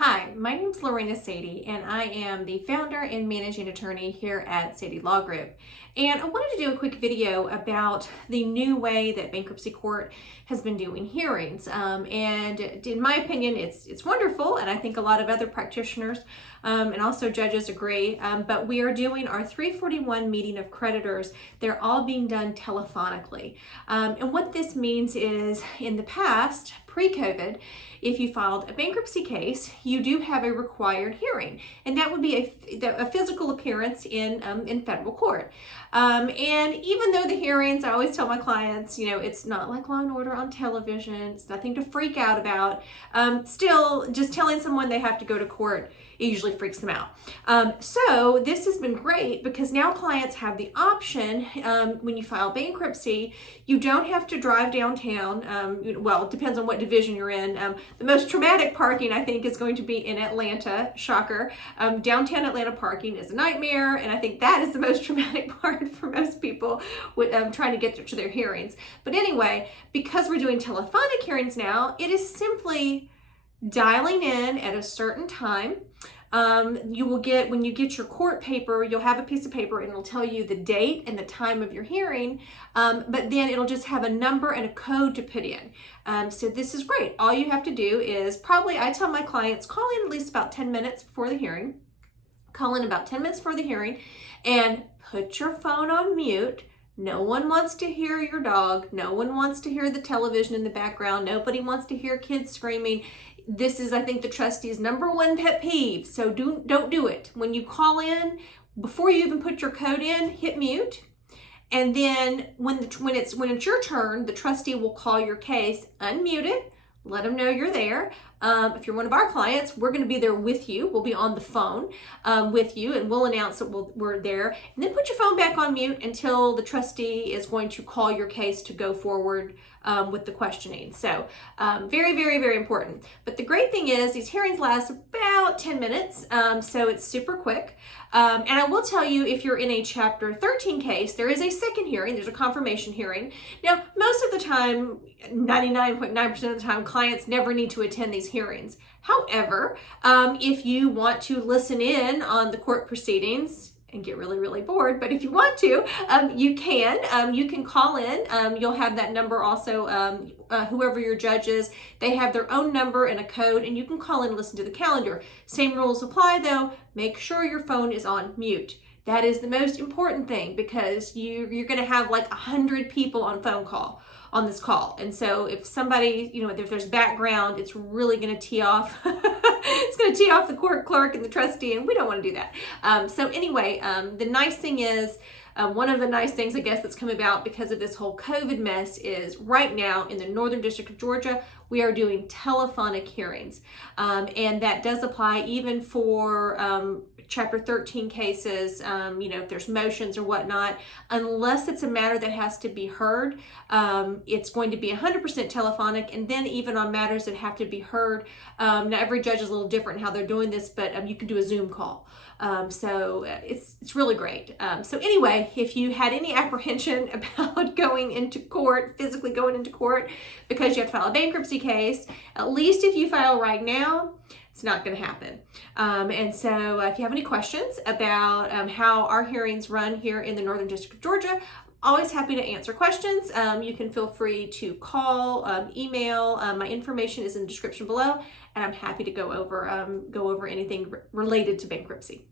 Hi, my name is Lorena Sadie, and I am the founder and managing attorney here at Sadie Law Group. And I wanted to do a quick video about the new way that bankruptcy court has been doing hearings. And in my opinion, it's wonderful, and I think a lot of other practitioners and also judges agree. But we are doing our 341 meeting of creditors. They're all being done telephonically. And what this means is, in the past, pre-COVID, if you filed a bankruptcy case, you do have a required hearing, and that would be a physical appearance in federal court. And even though the hearings, I always tell my clients, it's not like Law and Order on television. It's nothing to freak out about. Still, just telling someone they have to go to court, it usually freaks them out. So this has been great because now clients have the option when you file bankruptcy, you don't have to drive downtown. Well, it depends on what division you're in. The most traumatic parking, I think, is going to be in Atlanta. Shocker. Downtown Atlanta parking is a nightmare, and I think that is the most traumatic part for most people with trying to get to their hearings. But anyway, because we're doing telephonic hearings now, it is simply dialing in at a certain time. You will get, when you get your court paper, you'll have a piece of paper and it'll tell you the date and the time of your hearing, but then it'll just have a number and a code to put in. So this is great. All you have to do is I tell my clients, call in at least about 10 minutes before the hearing. Call in about 10 minutes before the hearing and put your phone on mute. No one wants to hear your dog. No one wants to hear the television in the background. Nobody wants to hear kids screaming. This is, I think, the trustee's number one pet peeve. So don't do it. When you call in, before you even put your code in, hit mute. And then when it's your turn, the trustee will call your case, unmute it, let them know you're there. If you're one of our clients, we're going to be there with you. We'll be on the phone with you, and we'll announce that we're there. And then put your phone back on mute until the trustee is going to call your case to go forward with the questioning. So very, very, very important. But the great thing is these hearings last about 10 minutes, so it's super quick. And I will tell you, if you're in a Chapter 13 case, there is a second hearing. There's a confirmation hearing. Now, most of the time, 99.9% of the time, clients never need to attend these hearings. However, if you want to listen in on the court proceedings and get really, really bored, but if you want to, you can call in. You'll have that number also. Whoever your judge is, they have their own number and a code, and you can call in and listen to the calendar. Same rules apply though. Make sure your phone is on mute. That is the most important thing, because you're going to have like 100 people on this call. And so if somebody, if there's background, it's really going to tee off. It's going to tee off the court clerk and the trustee, and we don't want to do that. So anyway, the nice thing is, one of the nice things, I guess, that's come about because of this whole COVID mess is right now in the Northern District of Georgia, we are doing telephonic hearings. And that does apply even for Chapter 13 cases, if there's motions or whatnot, unless it's a matter that has to be heard, it's going to be 100% telephonic. And then even on matters that have to be heard, now every judge is a little different in how they're doing this, but you can do a Zoom call. So it's really great. So anyway, if you had any apprehension about going into court, physically going into court because you have to file a bankruptcy case, at least if you file right now, it's not going to happen. And so if you have any questions about how our hearings run here in the Northern District of Georgia, always happy to answer questions. You can feel free to call, email. My information is in the description below, and I'm happy to go over anything related to bankruptcy.